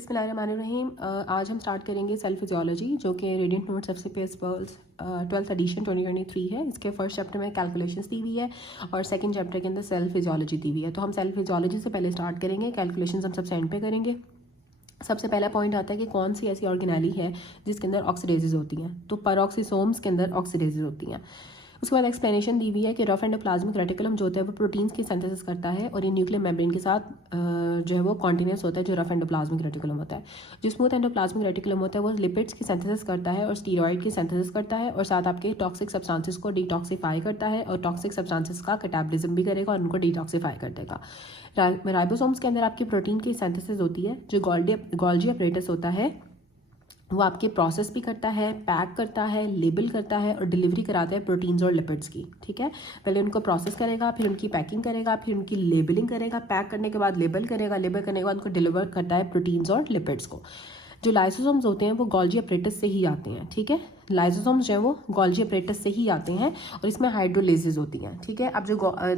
बिस्मिल्लाहिर्रहमानिर्रहीम। आज हम स्टार्ट करेंगे सेल फिजियोलॉजी, जो कि radiant notes FCPS world 12th edition 2023 है। इसके फर्स्ट चैप्टर में कैलकुलेशंस दी हुई है और सेकंड चैप्टर के अंदर सेल फिजियोलॉजी दी हुई है। तो हम सेल फिजियोलॉजी से पहले स्टार्ट करेंगे, कैलकुलेशंस हम सबसे एंड पे करेंगे। सबसे पहला पॉइंट आता है कि कौन सी ऐसी ऑर्गेनेली है जिसके अंदर ऑक्सीडेजेज होती हैं। तो पेरोक्सीसोम्स के अंदर ऑक्सीडेजेज होती हैं। उसके बाद एक्सप्लेनेशन दी हुई है कि रफ एंडोप्लाज्मिक रेटिकुलम जो होता है वो प्रोटीन्स की सिंथेसिस करता है और ये न्यूक्लियर मेम्ब्रेन के साथ जो है वो कॉन्टिन्यूस होता है, जो रफ एंडोप्लाज्मिक रेटिकुलम होता है। जो स्मूथ एंडोप्लाज्मिक रेटिकुलम होता है वो लिपिड्स की सिंथेसिस करता है और स्टीरॉयड की सिंथेसिस करता है और साथ आपके टॉक्सिक सब्सटेंसेस को डिटॉक्सीफाई करता है और टॉक्सिक सब्सटेंसेस का कैटाबॉलिज्म भी करेगा और उनको डिटॉक्सीफाई कर देगा। राइबोसोम्स के अंदर आपकी प्रोटीन की सिंथेसिस होती है। जो गोल्जी अपरेटस होता है वो आपके प्रोसेस भी करता है, पैक करता है, लेबल करता है और डिलीवरी कराता है प्रोटीन्स और लिपिड्स की। ठीक है, पहले उनको प्रोसेस करेगा, फिर उनकी पैकिंग करेगा, फिर उनकी लेबलिंग करेगा, पैक करने के बाद लेबल करेगा, लेबल करने के बाद उनको डिलीवर करता है प्रोटीन्स और लिपिड्स को। जो लाइसोसोम्स होते हैं वो गोल्जी अपरेटस से ही आते हैं। ठीक है, लाइसोसोम्स जो है वो गोल्जी अपरेटस से ही आते हैं और इसमें हाइड्रोलेजेस होती हैं। ठीक है, अब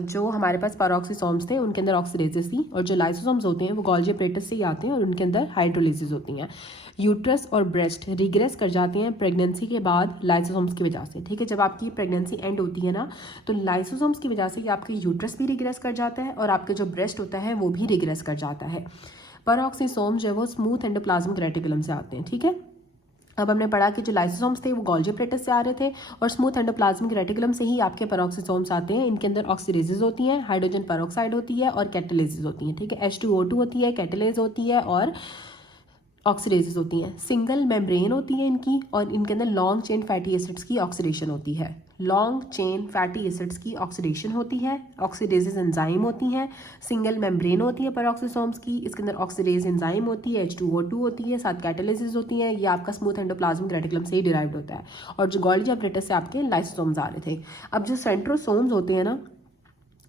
जो हमारे पास पेरोक्सीसोम्स थे उनके अंदर ऑक्सीडेजेस थी और जो लाइसोसोम्स होते हैं वो गोल्जी अपरेटस से ही आते हैं और उनके अंदर हाइड्रोलेजेस होती हैं। यूट्रस और ब्रेस्ट रिग्रेस कर जाते हैं प्रेगनेंसी के बाद लाइसोसोम्स की वजह से। ठीक है, जब आपकी प्रेगनेंसी एंड होती है ना, तो लाइसोसोम्स की वजह से आपके यूट्रस भी रिग्रेस कर जाता है और आपके जो ब्रेस्ट होता है वो भी रिग्रेस कर जाता है। पेरोक्सीसोम्स जो है वो स्मूथ एंडोप्लाज्मिक रेटिकुलम से आते हैं। ठीक है, अब हमने पढ़ा कि जो लाइसोसोम्स थे वो गोल्जी अपरेटस से आ रहे थे और स्मूथ एंडोप्लाज्मिक रेटिकुलम से ही आपके पेरोक्सीसोम्स आते हैं। इनके अंदर ऑक्सीडेजेज होती हैं, हाइड्रोजन पेरोक्साइड होती है और कैटालेजेज होती हैं। ठीक है, H2O2 होती है, कैटालेज होती है और ऑक्सीडेजेज होती हैं। सिंगल मेम्ब्रेन होती है इनकी और इनके अंदर लॉन्ग चेन फैटी एसिड्स की ऑक्सीडेशन होती है। लॉन्ग चेन फैटी एसिड्स की ऑक्सीडेशन होती है, ऑक्सीडेजेज एंजाइम होती हैं, सिंगल मेम्ब्रेन होती है पेरोक्सीसोम्स की, इसके अंदर ऑक्सीडेज एंजाइम होती है, H2O2 होती है, साथ कैटालिसिस होती हैं। ये आपका स्मूथ एंडोप्लाज्मिक रेटिकुलम से ही डिराइव्ड होता है और जो गोल्जी अपरेटस से आपके लाइसोसोम्स आ रहे थे। अब जो सेंट्रोसोम्स होते हैं ना,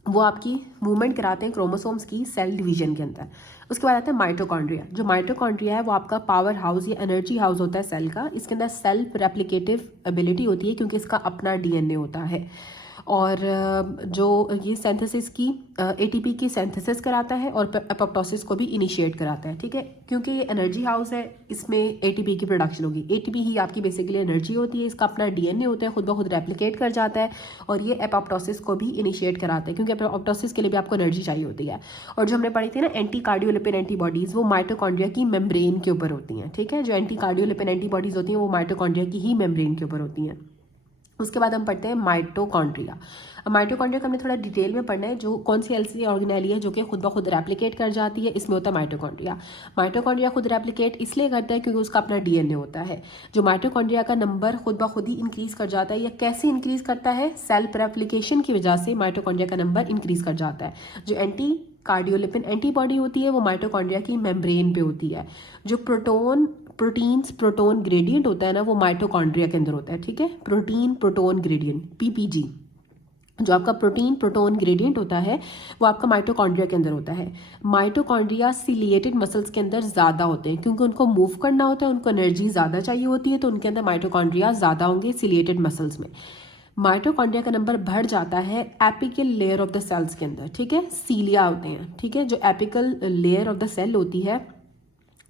वो आपकी मूवमेंट कराते हैं क्रोमोसोम्स की सेल डिवीजन के अंदर। उसके बाद आता है माइटोकॉन्ड्रिया। जो माइटोकॉन्ड्रिया है वो आपका पावर हाउस या एनर्जी हाउस होता है सेल का। इसके अंदर सेल्फ रेप्लिकेटिव एबिलिटी होती है क्योंकि इसका अपना DNA होता है और जो ये सिंथेसिस की ATP की सिंथेसिस कराता है और एपोप्टोसिस को भी इनिशिएट कराता है। ठीक है, क्योंकि ये एनर्जी हाउस है, इसमें ATP की प्रोडक्शन होगी। ATP ही आपकी बेसिकली एनर्जी होती है, इसका अपना DNA होता है, खुद ब खुद रेप्लिकेट कर जाता है और ये एपोप्टोसिस को भी इनिशिएट कराता है क्योंकि एपोप्टोसिस के लिए भी आपको एनर्जी चाहिए होती है। और जो हमने पढ़ी थी ना एंटी कार्डियोलिपिन एंटीबॉडीज़, वो माइटोकॉन्ड्रिया की मेम्ब्रेन के ऊपर होती हैं। ठीक है, जो एंटी कार्डियोलिपिन एंटीबॉडीज़ होती हैं वो माइटोकॉन्ड्रिया की ही मेम्ब्रेन के ऊपर होती हैं। उसके बाद हम पढ़ते हैं माइटोकॉन्ड्रिया। अब माइटोकॉन्ड्रिया का हमने थोड़ा डिटेल में पढ़ना है। जो कौन सी ऐसी ऑर्गेनेली है जो कि खुद ब खुद रेप्लिकेट कर जाती है, इसमें होता है माइटोकॉन्ड्रिया। माइटोकॉन्ड्रिया खुद रेप्लिकेट इसलिए करता है क्योंकि उसका अपना DNA होता है। जो माइटोकॉन्ड्रिया का नंबर खुद ब खुद ही इंक्रीज कर जाता है। या कैसे इंक्रीज करता है? सेल्फ रेप्लिकेशन की वजह से माइटोकॉन्ड्रिया का नंबर इंक्रीज कर जाता है। जो एंटी कार्डियोलिपिन एंटीबॉडी होती है वो माइटोकॉन्ड्रिया की मेम्ब्रेन पे होती है। जो प्रोटोन ग्रेडियंट होता है ना, वो माइटोकॉन्ड्रिया के अंदर होता है। ठीक है, प्रोटीन प्रोटोन ग्रेडियंट PPG, जो आपका प्रोटीन प्रोटोन ग्रेडियंट होता है वो आपका माइटोकॉन्ड्रिया के अंदर होता है। माइटोकॉन्ड्रिया सिलिएटेड मसल्स के अंदर ज़्यादा होते हैं क्योंकि उनको मूव करना होता है, उनको एनर्जी ज़्यादा चाहिए होती है, तो उनके अंदर माइटोकॉन्ड्रिया ज़्यादा होंगे सिलिएटेड मसल्स में। माइटोकॉन्ड्रिया का नंबर बढ़ जाता है apical layer of the cells के अंदर। ठीक है, सीलिया होते हैं। ठीक है, जो apical layer of the cell होती है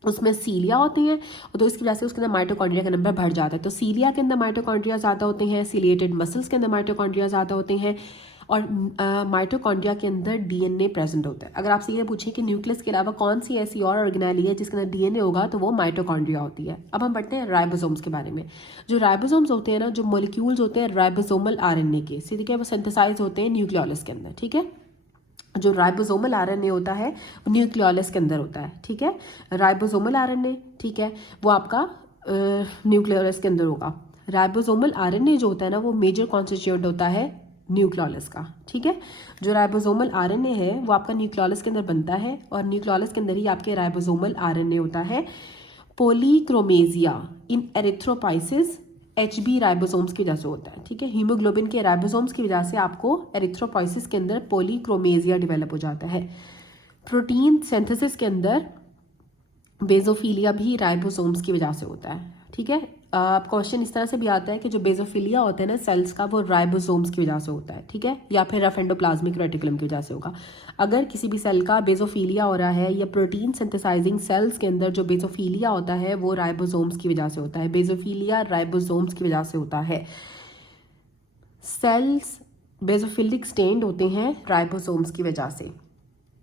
उसमें सीलिया होती हैं, तो इसकी वजह से उसके अंदर माइटोकॉन्ड्रिया का नंबर बढ़ जाता है। तो सीलिया के अंदर माइटोकॉन्ड्रिया ज़्यादा होते हैं, सिलिएटेड मसल्स के अंदर माइटोकॉन्ड्रिया ज़्यादा होते हैं और माइटोकॉन्ड्रिया के अंदर DNA प्रेजेंट होता है। अगर आपसे ये पूछें कि न्यूक्लियस के अलावा कौन सी ऐसी और ऑर्गेनेली है जिसके अंदर DNA होगा, तो वो माइटोकॉन्ड्रिया होती है। अब हम बढ़ते हैं राइबोसोम्स के बारे में। जो राइबोसोम्स होते हैं ना, जो मॉलिक्यूल्स होते हैं राइबोसोमल RNA के, ठीक है, वो सिंथेसाइज होते हैं न्यूक्लियोलस के अंदर। ठीक है, जो राइबोसोमल RNA होता है वो न्यूक्लियोलस के अंदर होता है। ठीक है, राइबोसोमल RNA, ठीक है, वो आपका न्यूक्लियोलस के अंदर होगा। राइबोसोमल RNA जो होता है ना, वो मेजर कॉन्स्टिट्यूएंट होता है न्यूक्लियोलस का। ठीक है, जो राइबोसोमल RNA है वो आपका न्यूक्लियोलस के अंदर बनता है और न्यूक्लियोलस के अंदर ही आपके राइबोसोमल RNA होता है। पॉलीक्रोमेजिया इन एरिथ्रोपाइसिस HB राइबोसोम्स की वजह से होता है। ठीक है, हीमोग्लोबिन के राइबोसोम्स की वजह से आपको एरिथ्रोपाइसिस के अंदर पॉलीक्रोमेजिया डेवलप हो जाता है। प्रोटीन सिंथेसिस के अंदर बेजोफिलिया भी राइबोसोम्स की वजह से होता है। ठीक है, क्वेश्चन इस तरह से भी आता है कि जो बेजोफिलिया होता है ना सेल्स का, वो राइबोसोम्स की वजह से होता है, ठीक है, या फिर रफ एंडोप्लाज्मिक रेटिकुलम की वजह से होगा। अगर किसी भी सेल का बेजोफिलिया हो रहा है या प्रोटीन सिंथेसाइजिंग सेल्स के अंदर जो बेजोफिलिया होता है वो राइबोसोम्स की वजह से होता है। बेजोफिलिया राइबोसोम्स की वजह से होता है। सेल्स बेजोफिलिक स्टेन्ड होते हैं राइबोसोम्स की वजह से।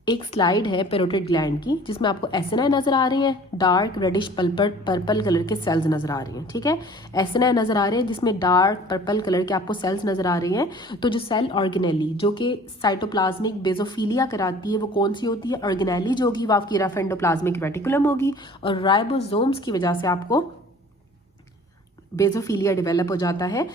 एक स्लाइड है पैरोटिड ग्लैंड की जिसमें आपको एसिनाई नजर आ रही हैं, डार्क रेडिश पर्पल कलर के सेल्स नजर आ रही हैं, ठीक है। एसिनाई नजर आ रहे हैं जिसमें डार्क पर्पल कलर के आपको सेल्स नजर आ रही हैं। तो जो सेल ऑर्गेनेली जो कि साइटोप्लाज्मिक बेजोफिलिया कराती है वो कौन सी होती है? ऑर्गेनेली जो होगी वो आपकी रफ एंडोप्लाज्मिक रेटिकुलम होगी, और राइबोसोम्स की वजह से आपको बेजोफिलिया डेवलप हो जाता है।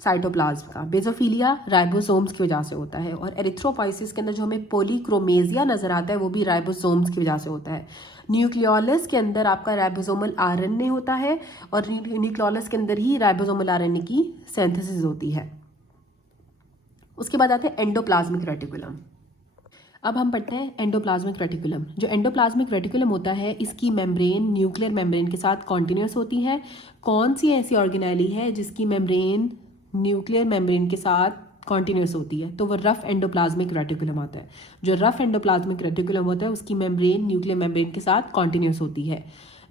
साइटोप्लाज्म का बेजोफिलिया राइबोसोम्स की वजह से होता है। और एरिथ्रोपोइसिस के अंदर जो हमें पॉलीक्रोमेजिया नजर आता है वो भी राइबोसोम्स की वजह से होता है। न्यूक्लियोलस के अंदर आपका राइबोसोमल आरएनए होता है और न्यूक्लियोलस के अंदर ही राइबोसोमल आरएनए की सिंथेसिस होती है। उसके बाद आते हैं एंडोप्लाज्मिक रेटिकुलम। अब हम पढ़ते हैं एंडोप्लाज्मिक रेटिकुलम। जो एंडोप्लाज्मिक रेटिकुलम होता है इसकी मेम्ब्रेन न्यूक्लियर मेम्ब्रेन के साथ कॉन्टिन्यूस होती है। कौन सी ऐसी ऑर्गेनेली है जिसकी मेम्ब्रेन न्यूक्लियर मेम्ब्रेन के साथ कॉन्टिन्यूस होती है? तो वो रफ एंडोप्लाज्मिक रेटिकुलम आता है। जो रफ एंडोप्लाज्मिक रेटिकुलम होता है उसकी मेम्ब्रेन न्यूक्लियर मेम्ब्रेन के साथ कॉन्टिन्यूस होती है।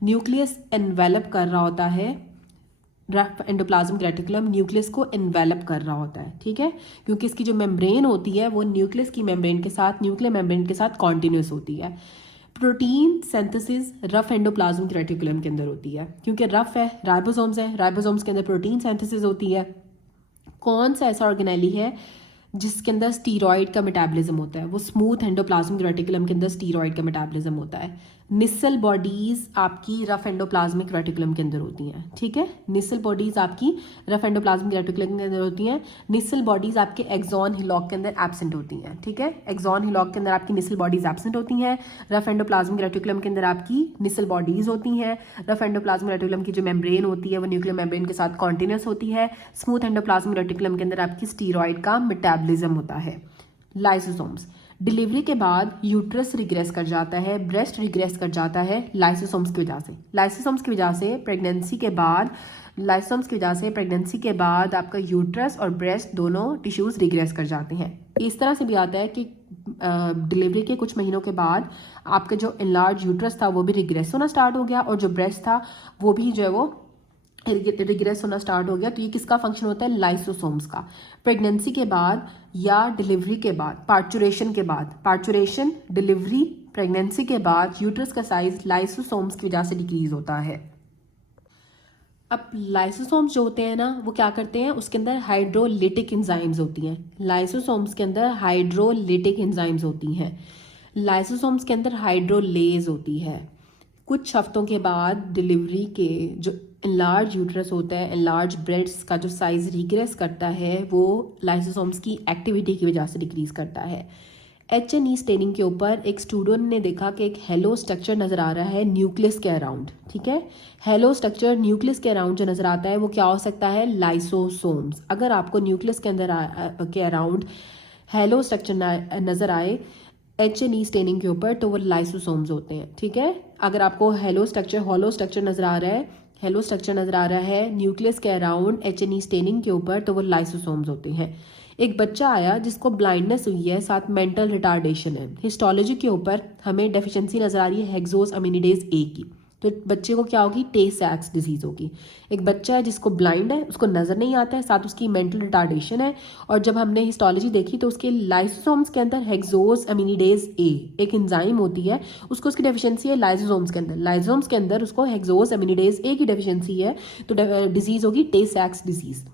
न्यूक्लियस एनवेलप कर रहा होता है, रफ एंडोप्लाज्मिक रेटिकुलम न्यूक्लियस को एनवेलप कर रहा होता है, ठीक है, क्योंकि इसकी जो मेम्ब्रेन होती है वो न्यूक्लियस की मेम्ब्रेन के साथ न्यूक्लियर मेम्ब्रेन के साथ कॉन्टिन्यूस होती है। Protein synthesis rough endoplasmic reticulum के अंदर होती है, क्योंकि रफ है, राइबोसोम्स है, राइबोसोम्स के अंदर प्रोटीन सिंथेसिस होती है। कौन सा ऐसा ऑर्गेनेली है जिसके अंदर स्टीरॉयड का मेटाबॉलिज्म होता है? वो स्मूथ एंडोप्लाज्मिक रेटिकुलम के अंदर स्टीरॉयड का मेटाबॉलिज्म होता है। निसल बॉडीज आपकी रफ एंडोप्लाज्मिक रेटिकुलम के अंदर होती हैं, ठीक है। निसल बॉडीज आपकी रफ एंडोप्लाज्मिक रेटिकुलम के अंदर होती हैं। निसल बॉडीज आपके एक्सॉन हिलॉक के अंदर एब्सेंट होती हैं, ठीक है। एक्सॉन हिलॉक के अंदर आपकी निसल बॉडीज एब्सेंट होती हैं। रफ एंडोप्लाज्मिक रेटिकुलम के अंदर आपकी निसल बॉडीज होती हैं। रफ एंडोप्लाज्मिक रेटिकुलम की जो मेम्ब्रेन होती है वो न्यूक्लियर मेम्ब्रेन के साथ कॉन्टिन्यूस होती है। स्मूथ एंडोप्लाज्मिक रेटिकुलम के अंदर आपकी स्टीरॉयड का मेटाबॉलिज्म होता है। लाइसोसोम्स डिलीवरी के बाद यूट्रस रिग्रेस कर जाता है, ब्रेस्ट रिग्रेस कर जाता है लाइसोसोम्स की वजह से। लाइसोसोम्स की वजह से प्रेगनेंसी के बाद आपका यूट्रस और ब्रेस्ट दोनों टिश्यूज रिग्रेस कर जाते हैं। इस तरह से भी आता है कि डिलीवरी के कुछ महीनों के बाद आपका जो इनलार्ज यूट्रस था वो भी रिग्रेस होना स्टार्ट हो गया और जो ब्रेस्ट था वो भी जो है वो रिग्रेस होना स्टार्ट हो गया। तो ये किसका फंक्शन होता है? लाइसोसोम्स का। प्रेगनेंसी के बाद या डिलीवरी के बाद, पार्चुरेशन, डिलीवरी, प्रेगनेंसी के बाद यूट्रस का साइज लाइसोसोम्स की वजह से डिक्रीज होता है। अब लाइसोसोम्स जो होते हैं ना वो क्या करते हैं, उसके अंदर हाइड्रोलिटिक एंजाइम्स होती हैं। लाइसोसोम्स के अंदर हाइड्रोलिटिक एंजाइम्स होती हैं। लाइसोसोम्स के अंदर हाइड्रोलेज होती है। कुछ हफ्तों के बाद डिलीवरी के जो इनलार्ज यूट्रस होता है, इनलार्ज ब्रेस्ट का जो साइज रिग्रेस करता है वो लाइसोसोम्स की एक्टिविटी की वजह से डिक्रीज करता है। H&E स्टेनिंग के ऊपर एक स्टूडेंट ने देखा कि एक हेलो स्ट्रक्चर नज़र आ रहा है न्यूक्लियस के अराउंड, ठीक है। हेलो स्ट्रक्चर न्यूक्लियस के अराउंड जो नज़र आता है वो क्या हो सकता है? लाइसोसोम्स। अगर आपको न्यूक्लियस के अंदर के अराउंड हेलो स्ट्रक्चर नज़र आए H&E स्टेनिंग के ऊपर तो वो लाइसोसोम्स होते हैं, ठीक है। अगर आपको हॉलो स्ट्रक्चर नज़र आ रहा है न्यूक्लियस के अराउंड H&E स्टेनिंग के ऊपर तो वो लाइसोसोम्स होते हैं। एक बच्चा आया जिसको ब्लाइंडनेस हुई है, साथ मेंटल रिटार्डेशन है। हिस्टोलॉजी के ऊपर हमें डेफिशिएंसी नजर आ रही है हेक्सोस अमीनिडेज ए की, तो बच्चे को क्या होगी? टे सैक्स डिजीज होगी। एक बच्चा है जिसको ब्लाइंड है, उसको नजर नहीं आता है, साथ उसकी मेंटल रिटार्डेशन है, और जब हमने हिस्टोलॉजी देखी तो उसके लाइसोसोम्स के अंदर हेक्सोस अमीनिडेज ए एक एंजाइम होती है, उसकी डेफिशिएंसी है लाइसोसोम्स के अंदर। लाइसोसोम्स के अंदर उसको हेक्सोस अमीनिडेज ए की डेफिशिएंसी है, तो डिजीज होगी टे सैक्स डिजीज।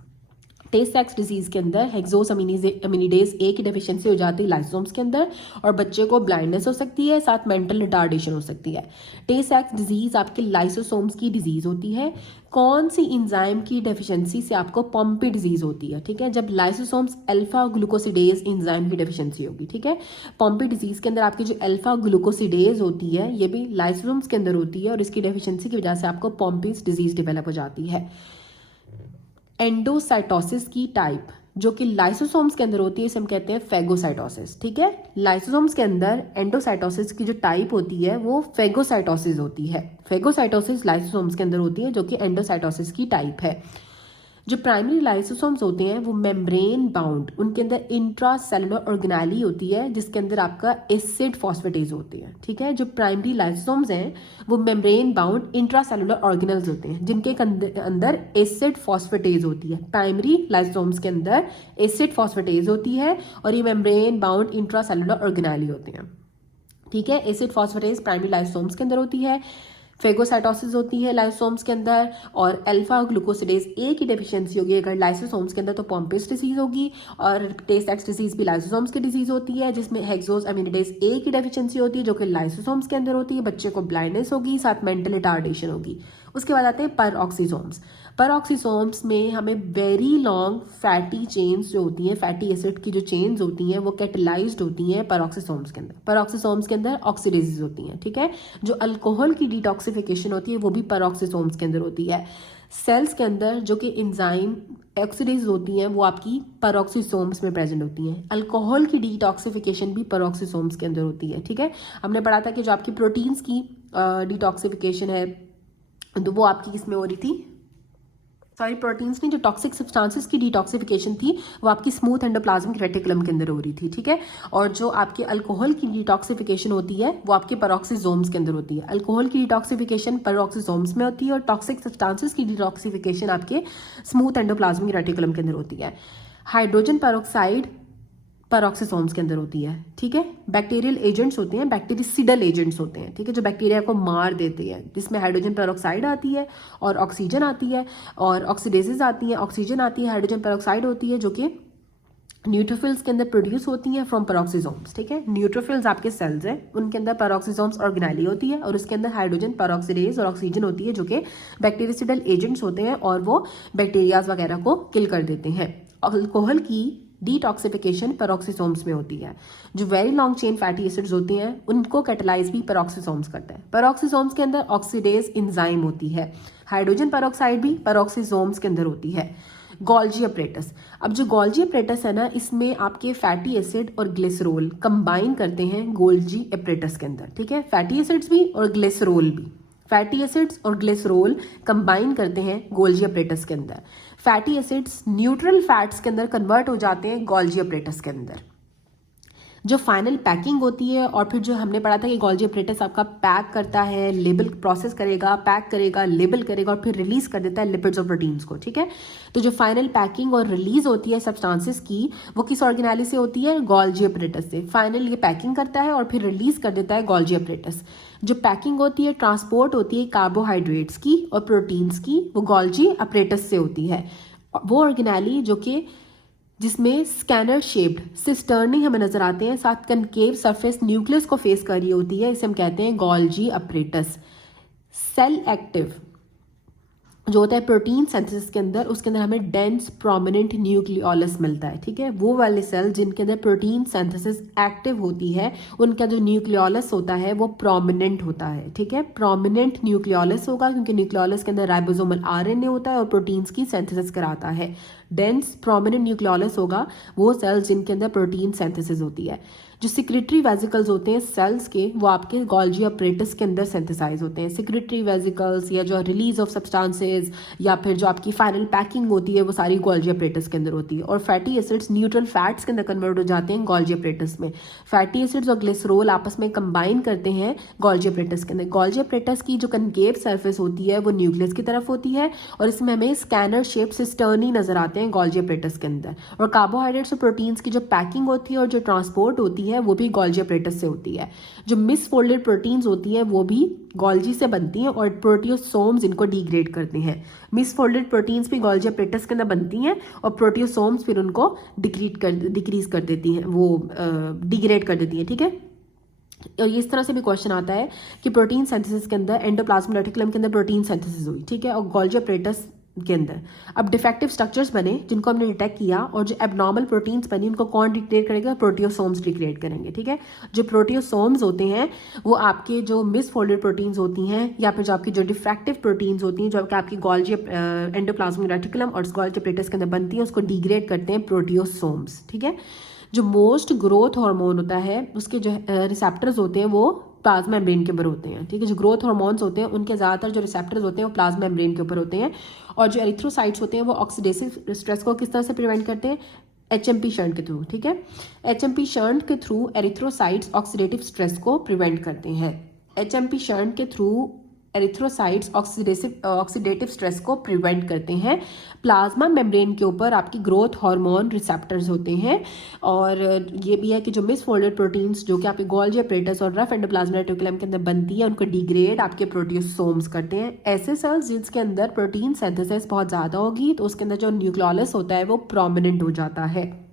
टे सैक्स डिजीज के अंदर हेक्सोस अमीनिडेज ए की डेफिशिएंसी हो जाती है लाइसोसोम्स के अंदर, और बच्चे को ब्लाइंडनेस हो सकती है, साथ मेंटल रिटार्डेशन हो सकती है। टे सैक्स डिजीज आपके लाइसोसोम्स की डिजीज होती है। कौन सी एंजाइम की डेफिशिएंसी से आपको पॉम्पी डिजीज होती है? ठीक है, जब लाइसोसोम्स अल्फा ग्लूकोसिडेज एंजाइम की डेफिशिएंसी होगी, ठीक है। पॉम्पी डिजीज के अंदर आपकी जो अल्फा ग्लूकोसिडेज होती है ये भी लाइसोसोम्स के अंदर होती है, और इसकी डेफिशिएंसी की वजह से आपको पॉम्पीज डिजीज डेवलप हो जाती है। एंडोसाइटोसिस की टाइप, जो कि लाइसोसोम्स के अंदर होती है, इसे हम कहते हैं फेगोसाइटोसिस। ठीक है, लाइसोसोम्स के अंदर एंडोसाइटोसिस की जो टाइप होती है वो फेगोसाइटोसिस होती है। फेगोसाइटोसिस लाइसोसोम्स के अंदर होती है जो कि एंडोसाइटोसिस की टाइप है। जो प्राइमरी लाइसोसोम्स होते हैं वो मेम्ब्रेन बाउंड, उनके अंदर इंट्रा सेलुलर ऑर्गेनेली होती है जिसके अंदर आपका एसिड फॉस्फेटेज होते हैं। ठीक है, जो प्राइमरी लाइसोसोम्स हैं वो membrane bound intra cellular organelles होते हैं जिनके अंदर एसिड फॉस्फेटेज होती है। प्राइमरी लाइसोसोम्स के अंदर एसिड फॉस्फेटेज होती है और ये membrane bound intra cellular organelle होते हैं। ठीक है, एसिड फॉस्फेटेज प्राइमरी लाइसोसोम्स के अंदर होती है। फेगोसाइटोसिस होती है लाइसोसोम्स के अंदर, और अल्फा ग्लूकोसिडेज ए की डेफिशिएंसी होगी अगर लाइसोसोम्स के अंदर तो पॉम्पिस डिसीज होगी, और टेस्ट डिसीज भी लाइसोसोम्स की डिसीज होती है जिसमें हेक्सोज अमीनिडेज ए की डेफिशिएंसी होती है जो कि लाइसोसोम्स के अंदर होती है। बच्चे को ब्लाइंडनेस होगी, साथ मेंटल रिटार्डेशन होगी। उसके बाद आते हैं परऑक्सीसोम्स। परऑक्सीसोम्स में हमें वेरी लॉन्ग फैटी चेन्स जो होती हैं, फैटी एसिड की जो चेन्स होती हैं वो कैटेलाइज्ड होती हैं परऑक्सीसोम्स के अंदर। परऑक्सीसोम्स के अंदर ऑक्सीडेजेस होती हैं। ठीक है, जो अल्कोहल की डिटॉक्सिफिकेशन होती है वो भी परऑक्सीसोम्स के अंदर होती है। सेल्स के अंदर जो कि एंजाइम ऑक्सीडेज होती हैं वो आपकी परऑक्सीसोम्स में प्रेजेंट होती हैं। अल्कोहल की डिटॉक्सिफिकेशन भी परऑक्सीसोम्स के अंदर होती है। ठीक है, हमने पढ़ा था कि जो आपकी प्रोटीन्स की डिटॉक्सिफिकेशन है तो वो आपकी किस में हो रही थी, सॉरी प्रोटीन्स नहीं, जो टॉक्सिक सब्सटेंसेस की डिटॉक्सिफिकेशन थी वो आपकी स्मूथ एंडोप्लाज्मिक रेटिकुलम के अंदर हो रही थी। ठीक है, और जो आपके अल्कोहल की डिटॉक्सिफिकेशन होती है वो आपके परऑक्सीसोम्स के अंदर होती है। अल्कोहल की डिटॉक्सिफिकेशन परऑक्सीसोम्स में होती है और टॉक्सिक सब्सटेंसेस की डिटॉक्सिफिकेशन आपके स्मूथ एंडोप्लाज्मिक रेटिकुलम के अंदर होती है। हाइड्रोजन पेरोक्साइड परऑक्सीसोम्स के अंदर होती है। ठीक है, बैक्टीरियल एजेंट्स होते हैं, बैक्टीरिसिडल एजेंट्स होते हैं। ठीक है, जो बैक्टीरिया को मार देते हैं, जिसमें हाइड्रोजन पेरोक्साइड आती है और ऑक्सीजन आती है और ऑक्सीडेजेस आती हैं, ऑक्सीजन आती है, हाइड्रोजन पेरोक्साइड होती है जो कि न्यूट्रोफिल्स के अंदर प्रोड्यूस होती हैं फ्रॉम पेरोक्सीसोम्स। ठीक है, न्यूट्रोफिल्स आपके सेल्स हैं, उनके अंदर पेरोक्सीसोम्स ऑर्गेनेली होती है और उसके अंदर हाइड्रोजन पेरोक्सीडेज और ऑक्सीजन होती है जो कि बैक्टीरिसिडल एजेंट्स होते हैं और वो बैक्टीरियाज वगैरह को किल कर देते हैं। अल्कोहल की डिटॉक्सिफिकेशन पेरोक्सीसोम्स में होती है। जो very long chain fatty acids होते हैं उनको कैटेलाइज भी पेरोक्सीसोम्स करता है। पेरोक्सीसोम्स के अंदर ऑक्सीडेज एंजाइम होती है। हाइड्रोजन पेरोक्साइड भी पेरोक्सीसोम्स के अंदर होती है। गोल्जी अपरेटस, अब जो गोल्जी अपरेटस है ना, इसमें आपके फैटी एसिड और ग्लिसरोल कंबाइन करते हैं गोल्जी अपरेटस के अंदर। ठीक है, फैटी एसिड्स भी और ग्लिसरोल भी, फैटी एसिड्स और ग्लिसरोल कंबाइन करते हैं गोल्जी अपरेटस के अंदर। फैटी एसिड्स न्यूट्रल फैट्स के अंदर कन्वर्ट हो जाते हैं गोल्जी अपरेटस के अंदर। जो फाइनल पैकिंग होती है, और फिर जो हमने पढ़ा था कि गोल्जी अपरेटस आपका पैक करता है, लेबल प्रोसेस करेगा, पैक करेगा, लेबल करेगा और फिर रिलीज कर देता है लिपिड्स और प्रोटीन्स को। ठीक है, तो जो फाइनल पैकिंग और रिलीज होती है सब्सटेंसेस की वो किस ऑर्गेनेली से होती है, गोल्जी अपरेटस से। फाइनल ये पैकिंग करता है और फिर रिलीज कर देता है गोल्जी अपरेटस। जो पैकिंग होती है, ट्रांसपोर्ट होती है कार्बोहाइड्रेट्स की और प्रोटीन्स की, वो गोल्जी अपरेटस से होती है। वो ऑर्गेनेली जो कि जिसमें स्कैनर शेप्ड सिस्टर्नी हमें नजर आते हैं, साथ कनकेव सरफेस न्यूक्लियस को फेस कर रही होती है, इसे हम कहते हैं गोल्जी अपरेटस। सेल एक्टिव जो होता है प्रोटीन सिंथेसिस के अंदर, उसके अंदर हमें डेंस प्रोमिनेंट न्यूक्लियोलस मिलता है। ठीक है, वो वाले सेल जिनके अंदर प्रोटीन सिंथेसिस एक्टिव होती है उनका जो न्यूक्लियोलस होता है वो प्रोमिनेंट होता है। ठीक है, प्रोमिनेंट न्यूक्लियोलस होगा क्योंकि न्यूक्लियोलस के अंदर राइबोसोमल आरएनए होता है और प्रोटीन्स की सिंथेसिस कराता है। डेंस प्रोमिनेंट न्यूक्लियोलस होगा वो सेल्स जिनके अंदर प्रोटीन सिंथेसिस होती है। जो सिक्रेटरी वेजिकल्स होते हैं सेल्स के, वो आपके गोल्जी अपरेटस के अंदर सिंथेसाइज होते हैं। सिक्रेटरी वेजिकल्स या जो रिलीज ऑफ सब्सटेंसेस या फिर जो आपकी फाइनल पैकिंग होती है वो सारी गोल्जी अपरेटस के अंदर होती है। और फैटी एसिड्स न्यूट्रल फैट्स के अंदर कन्वर्ट हो जाते हैं गोल्जी अपरेटस में। फैटी एसिड्स और ग्लिसरोल आपस में कंबाइन करते हैं गोल्जी अपरेटस के अंदर। गोल्जी अपरेटस की जो कनकेव सरफेस होती है वो न्यूक्लियस की तरफ होती है और इसमें हमें स्कैनर शेप सिस्टर्नी नजर आते हैं गोल्जी अपरेटस के अंदर। और कार्बोहाइड्रेट्स और प्रोटीन्स की जो पैकिंग होती है और जो ट्रांसपोर्ट होती है वो भी गोल्जी अपरेटस से होती है। जो मिसफोल्डेड प्रोटीन्स होती है वो भी गोल्जी से बनती हैं और प्रोटियोसोम्स इनको डिग्रेड करते हैं। मिसफोल्डेड प्रोटीन्स भी गोल्जी अपरेटस के अंदर बनती हैं और प्रोटियोसोम्स फिर उनको डिक्रीज कर देती हैं, वो डिग्रेड कर देती हैं। ठीक है, और इस तरह से भी क्वेश्चन आता है कि प्रोटीन सिंथेसिस के अंदर एंडोप्लाज्मिक रेटिकुलम के अंदर प्रोटीन सिंथेसिस हुई। ठीक है, और गोल्जी अपरेटस के अंदर। अब डिफेक्टिव स्ट्रक्चर्स बने जिनको हमने डिटेक्ट किया, और जो एबनॉर्मल प्रोटीन्स बनी उनको कौन डिक्रिएट करेगा? प्रोटियोसोम्स डिक्रिएट करेंगे, ठीक है। जो प्रोटियोसोम्स होते हैं वो आपके जो मिसफोल्डेड प्रोटीन्स होती हैं या फिर जो आपकी जो डिफेक्टिव प्रोटीन्स होती हैं जो आपकी गोल्जी एंडोप्लाज्मिक रेटिकुलम और गोल्जी प्लेटस के अंदर बनती हैं उसको डिग्रेड करते हैं प्रोटियोसोम्स, ठीक है। जो मोस्ट ग्रोथ हार्मोन होता है उसके जो रिसेप्टर्स होते हैं वो प्लाज्मा मेम्ब्रेन के ऊपर होते हैं, ठीक है। जो ग्रोथ हार्मोन्स होते हैं उनके ज़्यादातर जो रिसेप्टर्स होते हैं वो प्लाज्मा मेम्ब्रेन के ऊपर होते हैं, और जो एरिथ्रोसाइट्स होते हैं वो ऑक्सीडेटिव स्ट्रेस को किस तरह से प्रिवेंट करते हैं? HMP शंट के थ्रू, ठीक है। HMP शंट के थ्रू एरिथ्रोसाइट्स ऑक्सीडेटिव स्ट्रेस को प्रिवेंट करते हैं। HMP शंट के थ्रू एरिथ्रोसाइट्स ऑक्सीडेटिव स्ट्रेस को प्रिवेंट करते हैं। प्लाज्मा मेम्ब्रेन के ऊपर आपकी ग्रोथ हार्मोन रिसेप्टर्स होते हैं, और ये भी है कि जो मिसफोल्डेड प्रोटीन्स जो कि आपके गोल्जी एपरेटस और रफ एंडोप्लाज्मिक रेटिकुलम के अंदर बनती है उनको डिग्रेड आपके प्रोटियोसोम्स करते हैं। ऐसे सेल्स जिसके अंदर प्रोटीन सिंथेसिस बहुत ज़्यादा होगी तो उसके अंदर जो न्यूक्लियोलस होता है वो प्रोमिनेंट हो जाता है।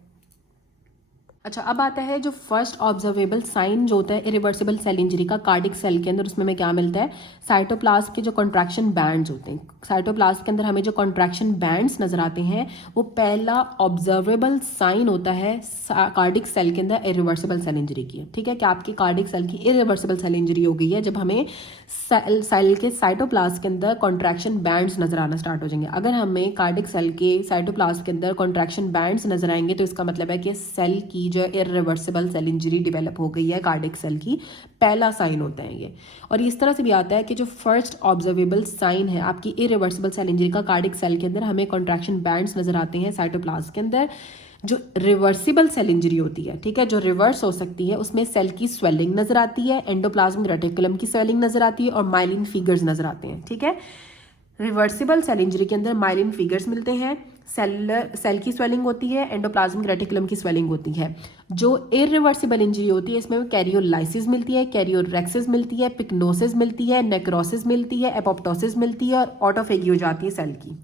अच्छा, अब आता है जो फर्स्ट ऑब्जर्वेबल साइन जो होता है इरिवर्सिबल सेल इंजरी का कार्डिक सेल के अंदर, उसमें हमें क्या मिलता है? साइटोप्लाज्म के जो कॉन्ट्रैक्शन बैंड्स होते हैं, साइटोप्लाज्म के अंदर हमें जो कॉन्ट्रैक्शन बैंड्स नजर आते हैं वो पहला ऑब्जर्वेबल साइन होता है कार्डिक सेल के अंदर इरिवर्सिबल सेल इंजरी की, ठीक है। कि आपकी कार्डिक सेल की इरिवर्सिबल सेल इंजरी हो गई है जब हमें सेल के साइटोप्लाज्म के अंदर कॉन्ट्रैक्शन बैंड्स नजर आना स्टार्ट हो जाएंगे। अगर हमें कार्डिक सेल के साइटोप्लाज्म के अंदर कॉन्ट्रैक्शन बैंड्स नजर आएंगे तो इसका मतलब है कि सेल की जो इरिवर्सिबल सेल इंजरी डेवलप हो गई है कार्डिक सेल की, पहला साइन होता है ये। और इस तरह से भी आता है कि जो फर्स्ट ऑब्जर्वेबल साइन है आपकी इरिवर्सिबल सेल इंजरी का कार्डिक सेल के अंदर हमें कॉन्ट्रैक्शन बैंड्स नजर आते हैं साइटोप्लाज्म के अंदर। जो रिवर्सिबल सेल इंजरी होती है, ठीक है, जो रिवर्स हो सकती है, उसमें सेल की स्वेलिंग नजर आती है, एंडोप्लाज्मिक रेटिकुलम की स्वेलिंग नजर आती है और माइलिन फिगर्स नजर आते हैं, ठीक है। रिवर्सिबल सेल इंजरी के अंदर माइलिन फिगर्स मिलते हैं, सेल की स्वेलिंग होती है, एंडोप्लाज्मिक रेटिकुलम की स्वेलिंग होती है। जो इरिवर्सिबल इंजरी होती है इसमें कैरियोलाइसिस मिलती है, कैरियोरेक्सिस मिलती है, पिक्नोसिस मिलती है, नेक्रोसिस मिलती है, एपोप्टोसिस मिलती है और ऑटोफेगी हो जाती है सेल की।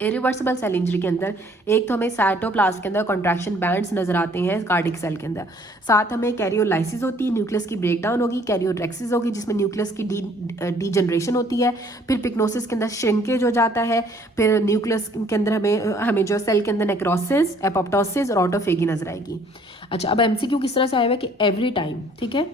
इरिवर्सिबल सेल इंजरी के अंदर एक तो हमें साइटोप्लाज्म के अंदर कॉन्ट्रैक्शन बैंड्स नजर आते हैं कार्डिक सेल के अंदर, साथ हमें कैरियोलाइसिस होती है, न्यूक्लियस की ब्रेकडाउन होगी, कैरियोरेक्सिस होगी जिसमें न्यूक्लियस की डीजनरेशन होती है, फिर पिक्नोसिस के अंदर श्रिंकेज हो जाता है, फिर न्यूक्लियस के अंदर हमें जो सेल के अंदर नेक्रोसिस, एपोप्टोसिस और ऑटोफेगी नजर आएगी। अच्छा, अब MCQ किस तरह से आया हुआ है कि एवरी टाइम, ठीक है,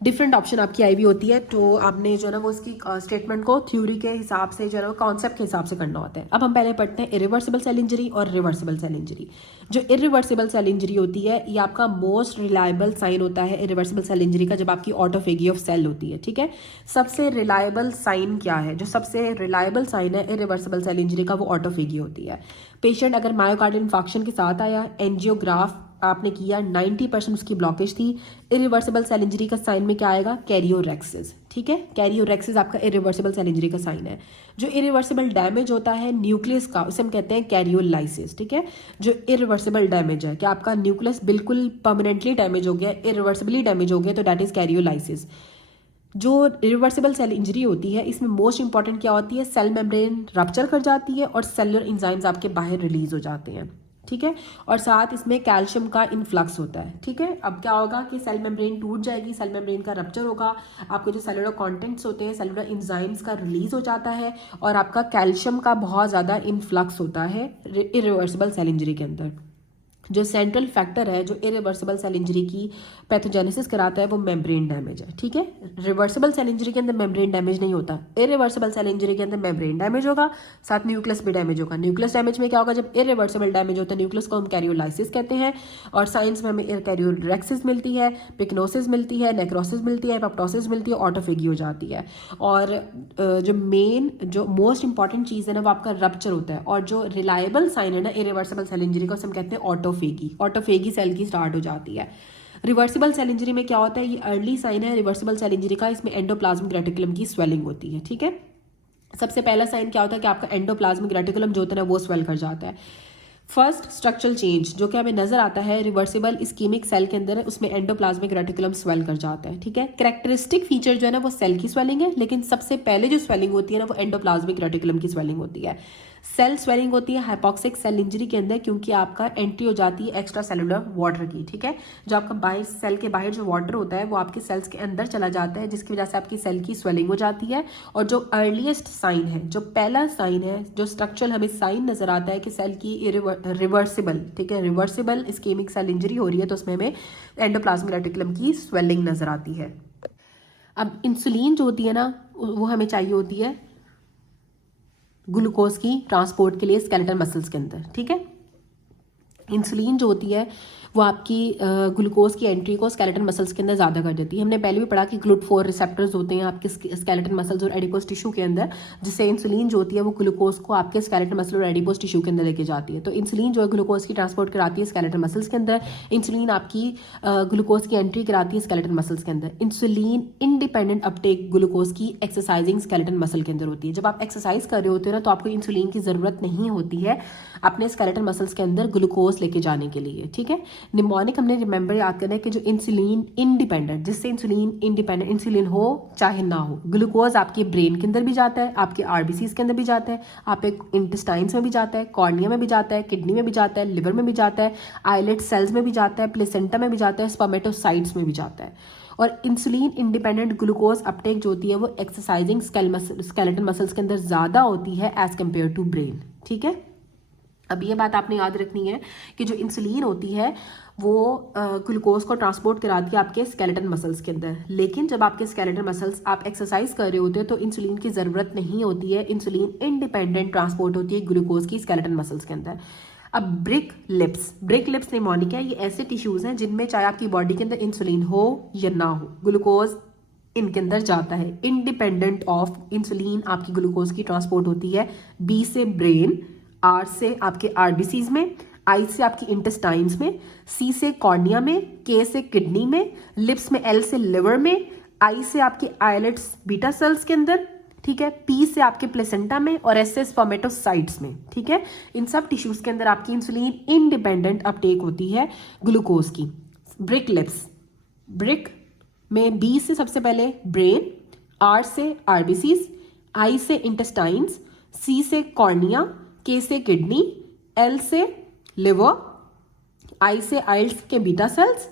डिफरेंट ऑप्शन आपकी आई भी होती है तो आपने जो है ना वो उसकी स्टेटमेंट को थ्योरी के हिसाब से जो है ना कॉन्सेप्ट के हिसाब से करना होता है। अब हम पहले पढ़ते हैं इरिवर्सिबल सेल इंजरी और रिवर्सिबल सेल इंजरी। जो इरिवर्सिबल सेल इंजरी होती है ये आपका मोस्ट रिलायबल साइन होता है इरिवर्सिबल सेल इंजरी का जब आपकी ऑटोफेगी ऑफ सेल होती है, ठीक है। सबसे रिलायबल साइन क्या है? जो सबसे रिलायबल साइन है इरिवर्सिबल सेल इंजरी का वो ऑटोफेगी होती है। पेशेंट अगर मायोकार्डियल इन्फार्क्शन के साथ आया, एंजियोग्राफ आपने किया, 90% उसकी ब्लॉकेज थी, इरिवर्सिबल सेल इंजरी का साइन में क्या आएगा? कैरियोरेक्सिस, ठीक है। कैरियोरेक्सिस आपका इरिवर्सिबल सेल इंजरी का साइन है। जो इरिवर्सिबल डैमेज होता है न्यूक्लियस का उसे हम कहते हैं कैरियोलाइसिस, ठीक है। जो इरिवर्सिबल डैमेज है कि आपका न्यूक्लियस बिल्कुल परमानेंटली डैमेज हो गया, इरिवर्सिबली डैमेज हो गया तो दैट इज कैरियोलाइसिस। जो रिवर्सिबल सेल इंजरी होती है इसमें मोस्ट इंपॉर्टेंट क्या होती है? सेल मेम्ब्रेन रप्चर कर जाती है और सेलुलर एंजाइम्स आपके बाहर रिलीज हो जाते हैं, ठीक है। और साथ इसमें कैल्शियम का इन्फ्लक्स होता है, ठीक है। अब क्या होगा कि सेल मेम्ब्रेन टूट जाएगी, सेल मेम्ब्रेन का रप्चर होगा, आपके जो सेलुलर कंटेंट्स होते हैं, सेलुलर एंजाइम्स का रिलीज हो जाता है और आपका कैल्शियम का बहुत ज़्यादा इन्फ्लक्स होता है इरिवर्सिबल सेल इंजरी के अंदर। जो सेंट्रल फैक्टर है जो इरिवर्सिबल सेल इंजरी की पैथोजेनेसिस कराता है वो मेम्ब्रेन डैमेज है, ठीक है। रिवर्सिबल सेल इंजरी के अंदर मेम्ब्रेन डैमेज नहीं होता, इरिवर्सिबल सेल इंजरी के अंदर मेम्ब्रेन डैमेज होगा, साथ न्यूक्लियस भी डैमेज होगा। न्यूक्लियस डैमेज में क्या होगा? जब इरिवर्सिबल डैमेज होता है न्यूक्लियस को हम कैरियोलाइसिस कहते हैं, और साइंस में हमें कैरियोरेक्सिस मिलती है, पिक्नोसिस मिलती है, नेक्रोसिस मिलती है, एपोप्टोसिस मिलती है, ऑटोफेगी हो जाती है। और जो मोस्ट इंपॉर्टेंट चीज़ है ना वो आपका रप्चर होता है। और जो रिलायबल साइन है ना इरिवर्सिबल सेल इंजरी का उसे हम कहते हैं ऑटोफेगी सेल की स्टार्ट हो जाती है। रिवर्सिबल सेल इंजरी में क्या होता है? ये अर्ली साइन है रिवर्सिबल सेल इंजरी का, इसमें एंडोप्लाज्मिक रेटिकुलम की स्वेलिंग होती है, ठीक है। सबसे पहला साइन क्या होता है कि आपका एंडोप्लाज्मिक रेटिकुलम जो होता है वो स्वेल कर जाता है। फर्स्ट स्ट्रक्चरल चेंज जो कि हमें नजर आता है रिवर्सिबल इस्कीमिक सेल के अंदर है उसमें एंडोप्लाज्मिक रेटिकुलम स्वेल कर जाता है, ठीक है। कैरेक्टरिस्टिक फीचर जो है ना वो सेल की स्वेलिंग है, लेकिन सबसे पहले जो स्वेलिंग होती है ना वो एंडोप्लाज्मिक रेटिकुलम की स्वेलिंग होती है। सेल स्वेलिंग होती है हाइपोक्सिक सेल इंजरी के अंदर, क्योंकि आपका एंट्री हो जाती है एक्स्ट्रा सेलुलर वाटर की, ठीक है। जो आपका बाहर सेल के बाहर जो वाटर होता है वो आपके सेल्स के अंदर चला जाता है, जिसकी वजह से आपकी सेल की स्वेलिंग हो जाती है। और जो अर्लीस्ट साइन है, जो पहला साइन है, जो स्ट्रक्चरल हमें साइन नजर आता है कि सेल की रिवर्सिबल, ठीक है, रिवर्सिबल इस्केमिक सेल इंजरी हो रही है, तो उसमें हमें एंडोप्लाज्मिक रेटिकुलम की स्वेलिंग नजर आती है। अब इंसुलिन जो होती है ना, वो हमें चाहिए होती है ग्लूकोज की ट्रांसपोर्ट के लिए स्केलेटल मसल्स के अंदर, ठीक है। इंसुलिन जो होती है वो आपकी ग्लूकोज की एंट्री को स्केलेटल मसल्स के अंदर ज़्यादा कर देती है। हमने पहले भी पढ़ा कि GLUT4 रिसेप्टर्स होते हैं आपके स्केलेटल मसल्स और एडिपोज टिश्यू के अंदर, जिससे इंसुलिन जो होती है वो ग्लूकोज को आपके स्केलेटल मसल और एडिपोज टिश्यू के अंदर लेके जाती है। तो इंसुलिन जो है ग्लूकोज की ट्रांसपोर्ट कराती है स्केलेटल मसल्स के अंदर, इंसुलिन आपकी ग्लूकोज की एंट्री कराती है स्केलेटल मसल्स के अंदर। इंसुलिन इंडिपेंडेंट अपटेक ग्लूकोज की एक्सरसाइजिंग स्केलेटल मसल के अंदर होती है। जब आप एक्सरसाइज कर रहे होते हो ना, तो आपको इंसुलिन की ज़रूरत नहीं होती है अपने स्केलेटल मसल्स के अंदर ग्लूकोज लेके जाने के लिए, ठीक है। निमोनिक हमने रिमेंबर याद करना है कि जो इंसुलिन इंडिपेंडेंट, जिससे इंसुलिन इंडिपेंडेंट, इंसुलिन हो चाहे ना हो, ग्लूकोज आपके ब्रेन के अंदर भी जाता है, आपके आरबीसीज के अंदर भी जाता है, आपके इंटेस्टाइन्स में भी जाता है, कॉर्निया में भी जाता है, किडनी में भी जाता है, लिवर में भी जाता है, आइलेट सेल्स में भी जाता है, प्लेसेंटा में भी जाता है, स्पर्मेटोसाइट्स में भी जाता है। और इंसुलिन इंडिपेंडेंट ग्लूकोज अपटेक जो होती है वो एक्सरसाइजिंग स्केलेटल मसल्स के अंदर ज़्यादा होती है एज कम्पेयर टू ब्रेन, ठीक है। अब ये बात आपने याद रखनी है कि जो इंसुलिन होती है वो ग्लूकोज को ट्रांसपोर्ट कराती है आपके स्केलेटल मसल्स के अंदर, लेकिन जब आपके स्केलेटल मसल्स आप एक्सरसाइज कर रहे होते हैं तो इंसुलिन की ज़रूरत नहीं होती है, इंसुलिन इंडिपेंडेंट ट्रांसपोर्ट होती है ग्लूकोज की स्केलेटल मसल्स के अंदर। अब ब्रिक लिप्स निमोनिक है, ये ऐसे टिश्यूज़ हैं जिनमें चाहे आपकी बॉडी के अंदर इंसुलिन हो या ना हो, ग्लूकोज इनके अंदर जाता है इंडिपेंडेंट ऑफ इंसुलिन। आपकी ग्लूकोज की ट्रांसपोर्ट होती है बी से ब्रेन, आर से आपके आरबीसीज में, आई से आपकी इंटेस्टाइन्स में, सी से कॉर्निया में, के से किडनी में, लिप्स में एल से लिवर में, आई से आपके आइलेट्स बीटा सेल्स के अंदर, ठीक है, पी से आपके प्लेसेंटा में और एस से स्पर्मेटोसाइट्स में, ठीक है। इन सब टिश्यूज के अंदर आपकी इंसुलिन इंडिपेंडेंट अपटेक होती है ग्लूकोज की। ब्रिक लिप्स, ब्रिक में बी से सबसे पहले ब्रेन, आर से आरबीसीज, आई से इंटेस्टाइन्स, सी से कॉर्निया, के से किडनी, एल से लिवर, आई से आइल्स के बीटा सेल्स,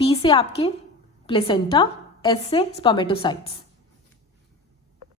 पी से आपके प्लेसेंटा, एस से स्पर्मेटोसाइट्स।